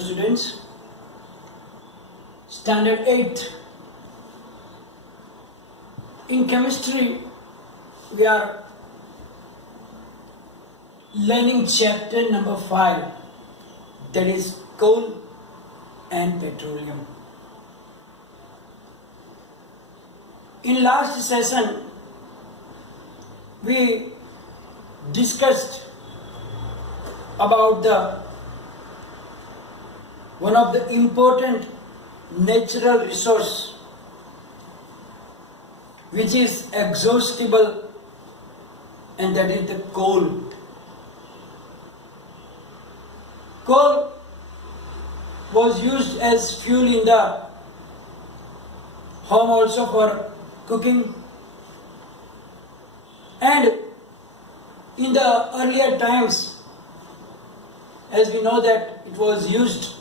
students, standard 8. In chemistry, we are learning chapter number 5, that is coal and petroleum. In last session, we discussed about one of the important natural resource which is exhaustible, and that is the coal. Coal was used as fuel in the home also for cooking, and in the earlier times, as we know that it was used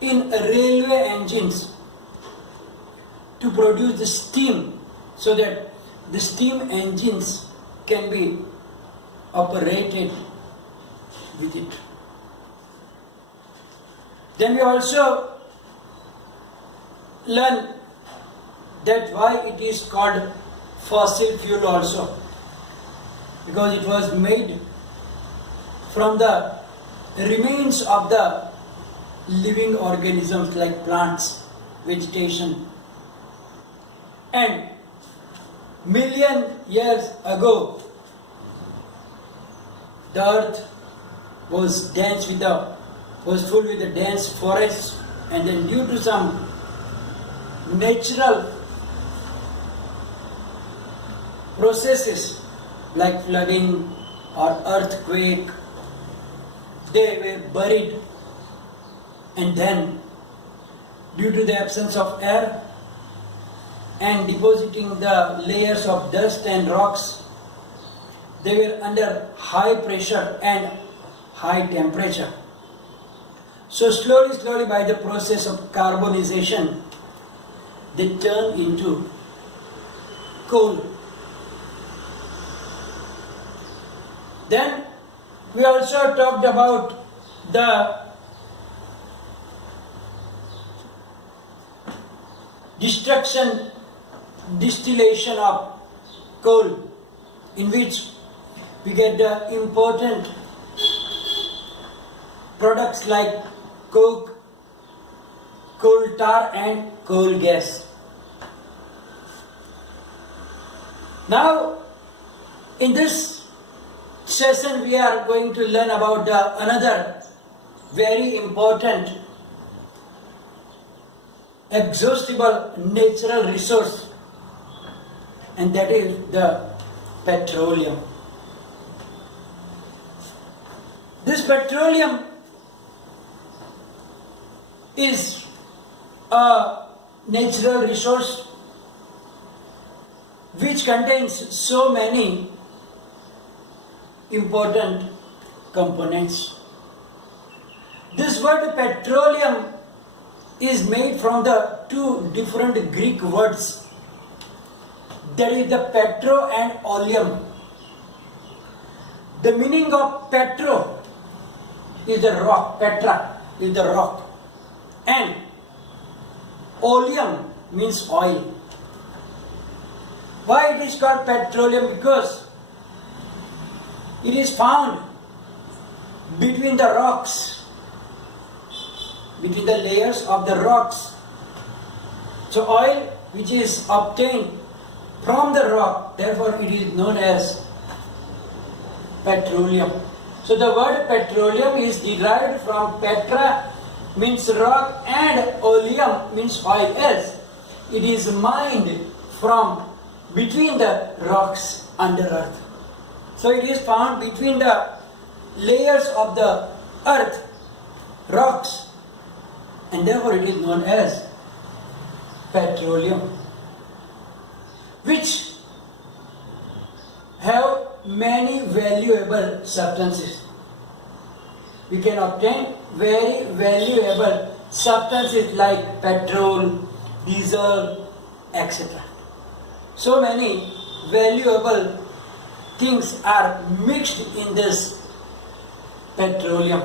in railway engines to produce the steam, so that the steam engines can be operated with it. Then we also learn that why it is called fossil fuel also, because it was made from the remains of the living organisms like plants, vegetation. And million years ago, the earth was full with the dense forests, and then due to some natural processes like flooding or earthquake, they were buried, and then due to the absence of air and depositing the layers of dust and rocks, they were under high pressure and high temperature. So slowly by the process of carbonization, they turn into coal. Then we also talked about the distillation of coal, in which we get the important products like coke, coal tar and coal gas. Now, in this session we are going to learn about another very important exhaustible natural resource, and that is the petroleum. This petroleum is a natural resource which contains so many important components. This word petroleum is made from the two different Greek words, that is the petro and oleum. The meaning of petro is the rock, petra is the rock, and oleum means oil. Why it is called petroleum? Because it is found between the rocks, between the layers of the rocks. So oil which is obtained from the rock, therefore it is known as petroleum. So the word petroleum is derived from petra, means rock, and oleum means oil, as it is mined from between the rocks under earth. So it is found between the layers of the earth, rocks, and therefore it is known as petroleum, which have many valuable substances. We can obtain very valuable substances like petrol, diesel, etc. So many valuable things are mixed in this petroleum.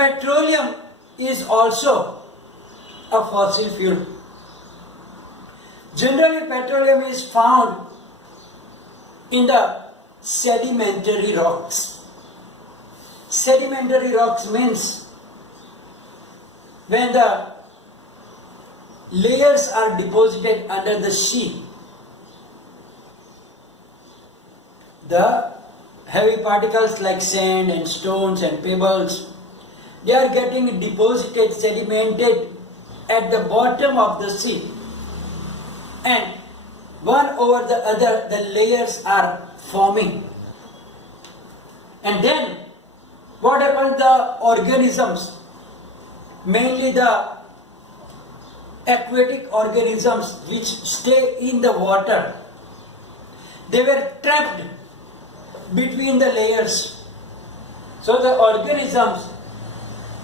petroleum is also a fossil fuel. Generally, petroleum is found in the sedimentary rocks. Sedimentary rocks means when the layers are deposited under the sea, the heavy particles like sand and stones and pebbles, they are getting deposited, sedimented at the bottom of the sea, and one over the other the layers are forming. And then what happens? The organisms, mainly the aquatic organisms which stay in the water, they were trapped between the layers. So the organisms,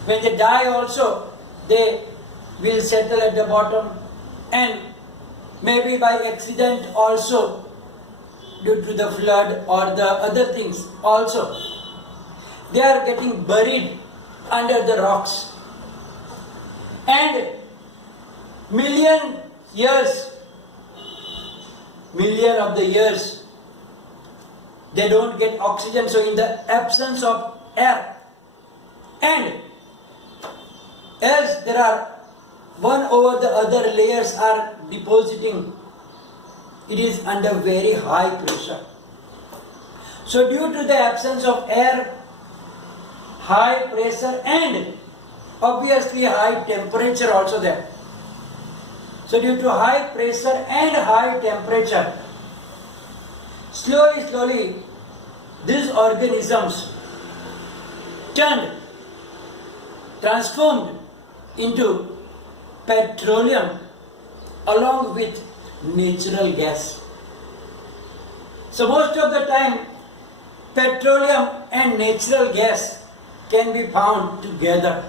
when they die also, they will settle at the bottom, and maybe by accident also, due to the flood or the other things also, they are getting buried under the rocks. And million of the years, they don't get oxygen, so in the absence of air, and as there are one over the other layers are depositing, it is under very high pressure. So due to the absence of air, high pressure and obviously high temperature also there. So due to high pressure and high temperature, slowly these organisms transformed into petroleum along with natural gas. So most of the time petroleum and natural gas can be found together.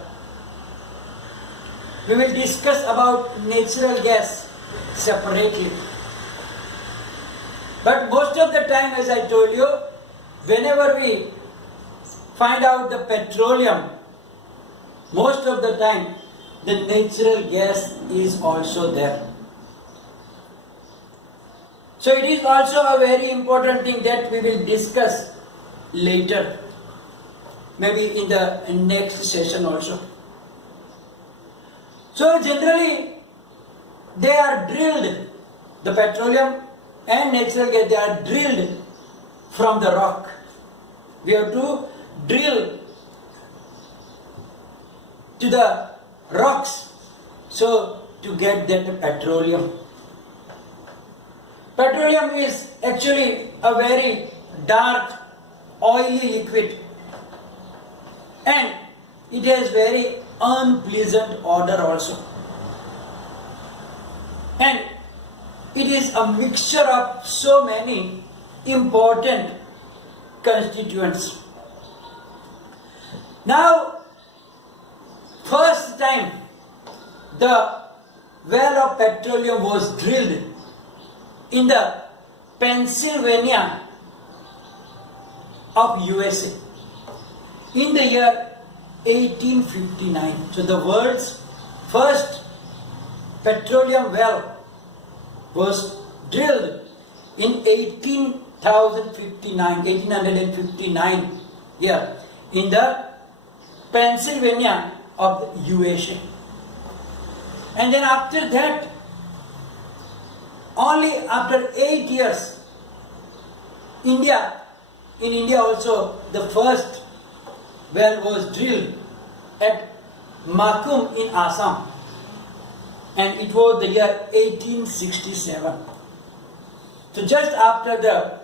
We will discuss about natural gas separately. But most of the time, as I told you, whenever we find out the petroleum, most of the time the natural gas is also there. So it is also a very important thing that we will discuss later, maybe in the next session also. So generally they are drilled, the petroleum and natural gas, they are drilled from the rock. We have to drill to the rocks so to get that petroleum. Petroleum is actually a very dark, oily liquid, and it has very unpleasant odor also. And it is a mixture of so many important constituents. Now, first time the well of petroleum was drilled in the Pennsylvania of USA in the year 1859. So the world's first petroleum well was drilled in 1859 here in the Pennsylvania of the USA. And then after that, only after 8 years, in India also the first well was drilled at Makum in Assam, and it was the year 1867. So just after the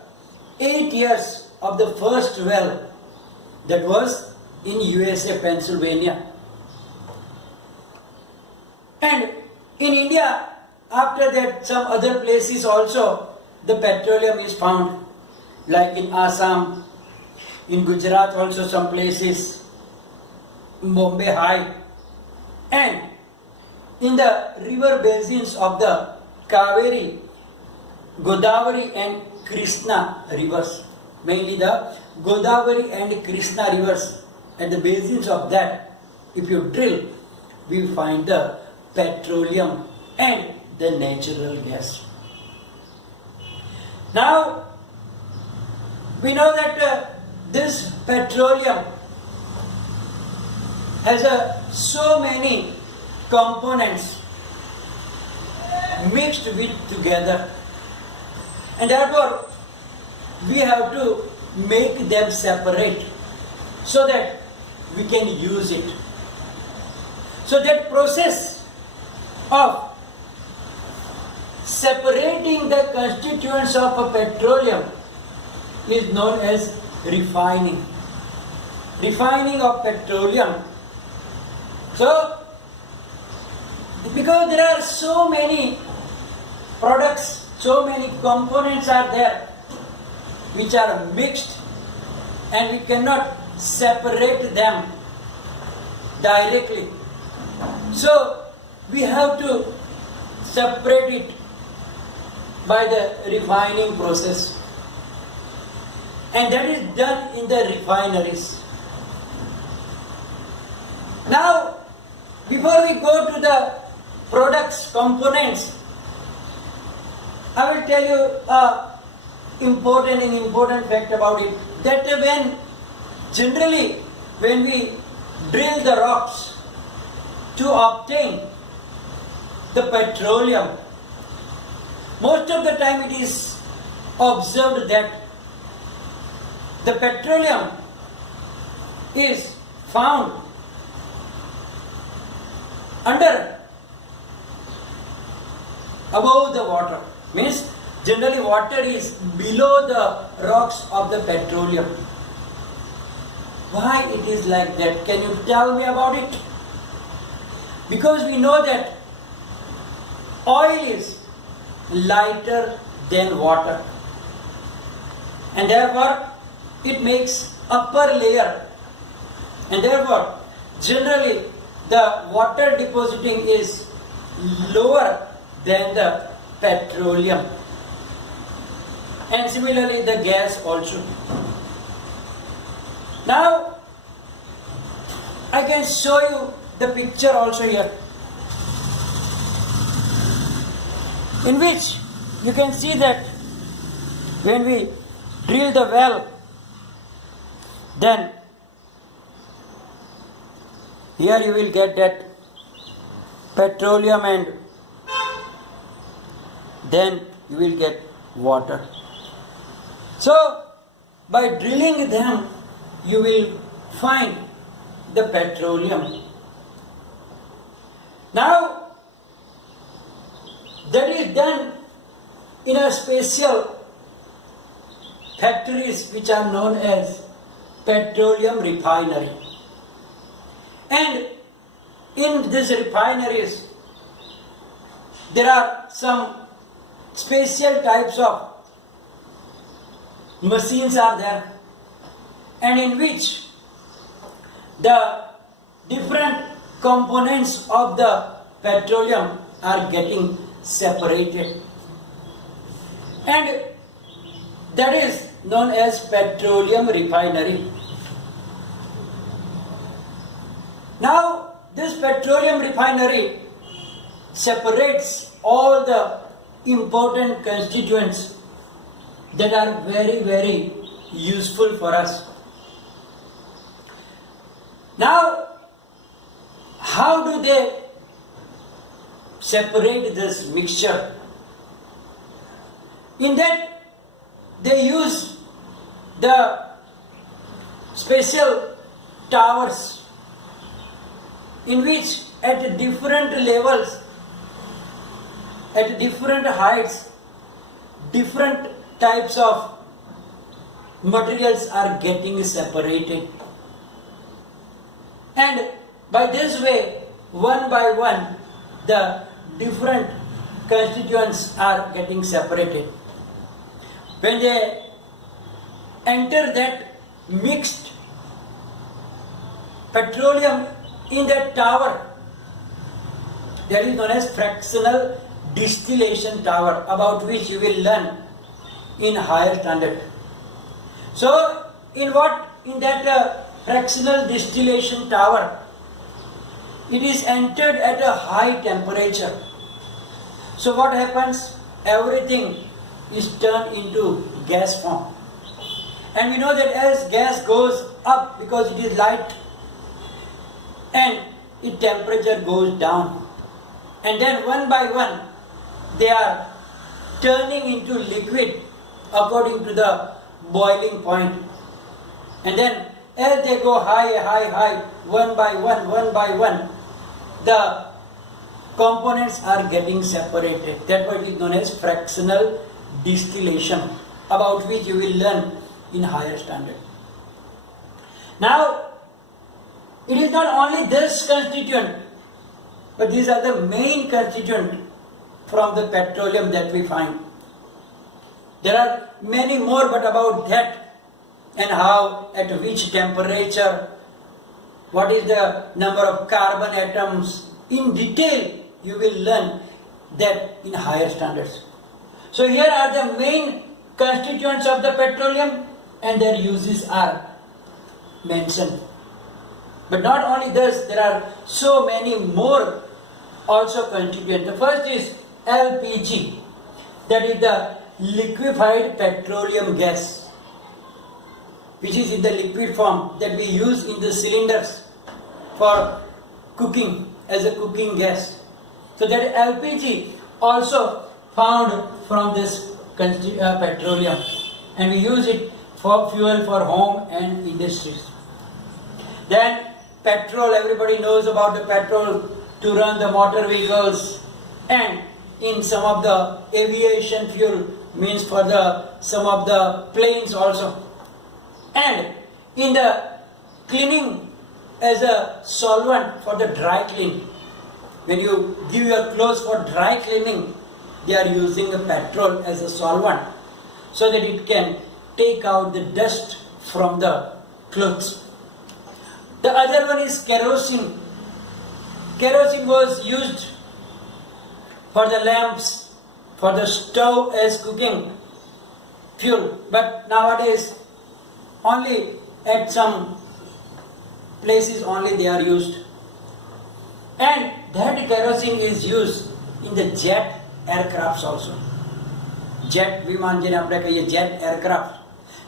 8 years of the first well, that was in USA, Pennsylvania. And in India, after that, some other places also the petroleum is found, like in Assam, in Gujarat also some places, in Bombay High, and in the river basins of the Kaveri, Godavari and Krishna rivers, mainly the Godavari and Krishna rivers, at the basins of that, if you drill, we find the petroleum and the natural gas. Now, we know that this petroleum has so many components mixed with together, and therefore we have to make them separate so that we can use it. So that process of separating the constituents of a petroleum is known as refining. Refining of petroleum. So, because there are so many products, so many components are there which are mixed, and we cannot separate them directly. So, we have to separate it by the refining process, and that is done in the refineries. Now, before we go to the products, components, I will tell you an important fact about it. That generally when we drill the rocks to obtain the petroleum, most of the time it is observed that the petroleum is found above the water. Means generally water is below the rocks of the petroleum. Why it is like that? Can you tell me about it? Because we know that oil is lighter than water, and therefore it makes upper layer, and therefore generally the water depositing is lower than the petroleum, and similarly the gas also. Now I can show you the picture also here, in which you can see that when we drill the well, then here you will get that petroleum, and then you will get water. So by drilling them you will find the petroleum. Now that is done in a special factories which are known as petroleum refinery. And in these refineries there are some special types of machines are there, and in which the different components of the petroleum are getting separated, and that is known as petroleum refinery. Now this petroleum refinery separates all the important constituents that are very, very useful for us. Now, how do they separate this mixture? In that they use the special towers in which at different levels, at different heights, different types of materials are getting separated. And by this way, one by one, the different constituents are getting separated. When they enter that mixed petroleum in that tower, that is known as fractional distillation tower, about which you will learn in higher standard. So in that fractional distillation tower, it is entered at a high temperature. So what happens? Everything is turned into gas form. And we know that as gas goes up, because it is light, and its temperature goes down. And then one by one, they are turning into liquid according to the boiling point. And then as they go high, one by one, the components are getting separated. That's what is known as fractional distillation, about which you will learn in higher standard. Now, it is not only this constituent, but these are the main constituent from the petroleum that we find. There are many more, but about that and how, at which temperature, what is the number of carbon atoms, in detail you will learn that in higher standards. So here are the main constituents of the petroleum, and their uses are mentioned. But not only this, there are so many more also constituents. The first is LPG, that is the liquefied petroleum gas, which is in the liquid form that we use in the cylinders for cooking, as a cooking gas. So that LPG also found from this petroleum, and we use it for fuel for home and industries. Then petrol, everybody knows about the petrol to run the motor vehicles, and in some of the aviation fuel, means for some of the planes also. And in the cleaning, as a solvent for the dry clean. When you give your clothes for dry cleaning, they are using a petrol as a solvent, so that it can take out the dust from the clothes. The other one is kerosene. Kerosene was used for the lamps, for the stove as cooking fuel, but nowadays only at some places only they are used. And that kerosene is used in the jet aircrafts also. Jet viman jene apne kahiye jet aircraft,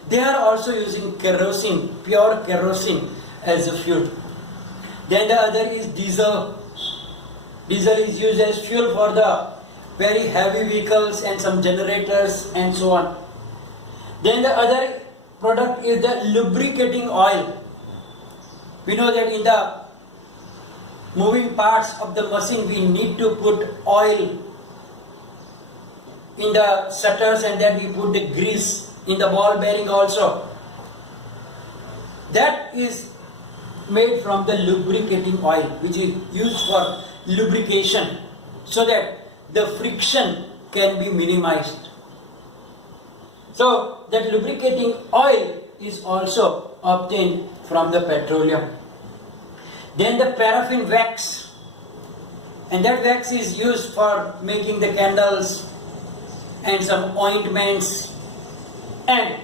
they are also using kerosene, pure kerosene as a fuel. Then the other is diesel. Diesel is used as fuel for the very heavy vehicles and some generators and so on. Then the other product is the lubricating oil. We know that in the moving parts of the machine we need to put oil in the shutters, and then we put the grease in the ball bearing also. That is made from the lubricating oil, which is used for lubrication, so that the friction can be minimized. So that lubricating oil is also obtained from the petroleum. Then the paraffin wax, and that wax is used for making the candles and some ointments and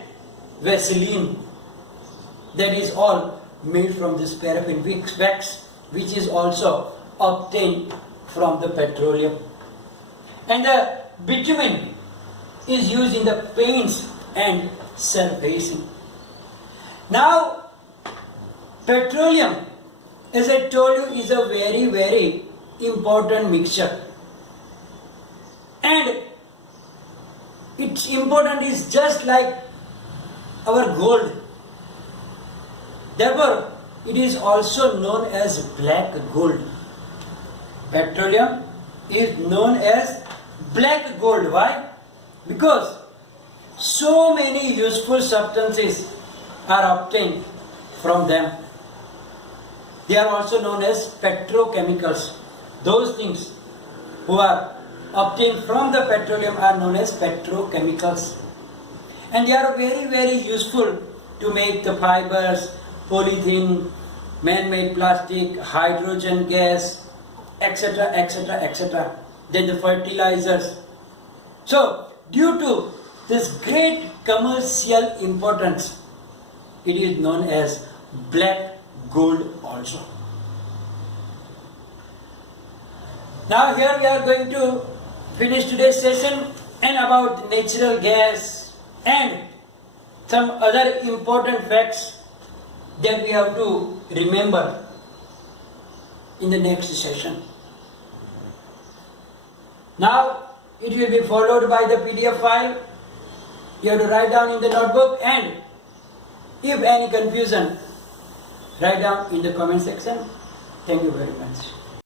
Vaseline. That is all made from this paraffin wax, which is also obtained from the petroleum. And the bitumen is used in the paints and surfacing. Now, petroleum, as I told you, is a very, very important mixture. And its importance is just like our gold. Therefore, it is also known as black gold. Petroleum is known as black gold. Why? Because so many useful substances are obtained from them. They are also known as petrochemicals. Those things who are obtained from the petroleum are known as petrochemicals. And they are very, very useful to make the fibers, polythene, man-made plastic, hydrogen gas, etc., etc., etc. Then the fertilizers. So, due to this great commercial importance, it is known as black gold also. Now here we are going to finish today's session and about natural gas and some other important facts that we have to remember in the next session. Now it will be followed by the PDF file. You have to write down in the notebook, and if any confusion, write down in the comment section. Thank you very much.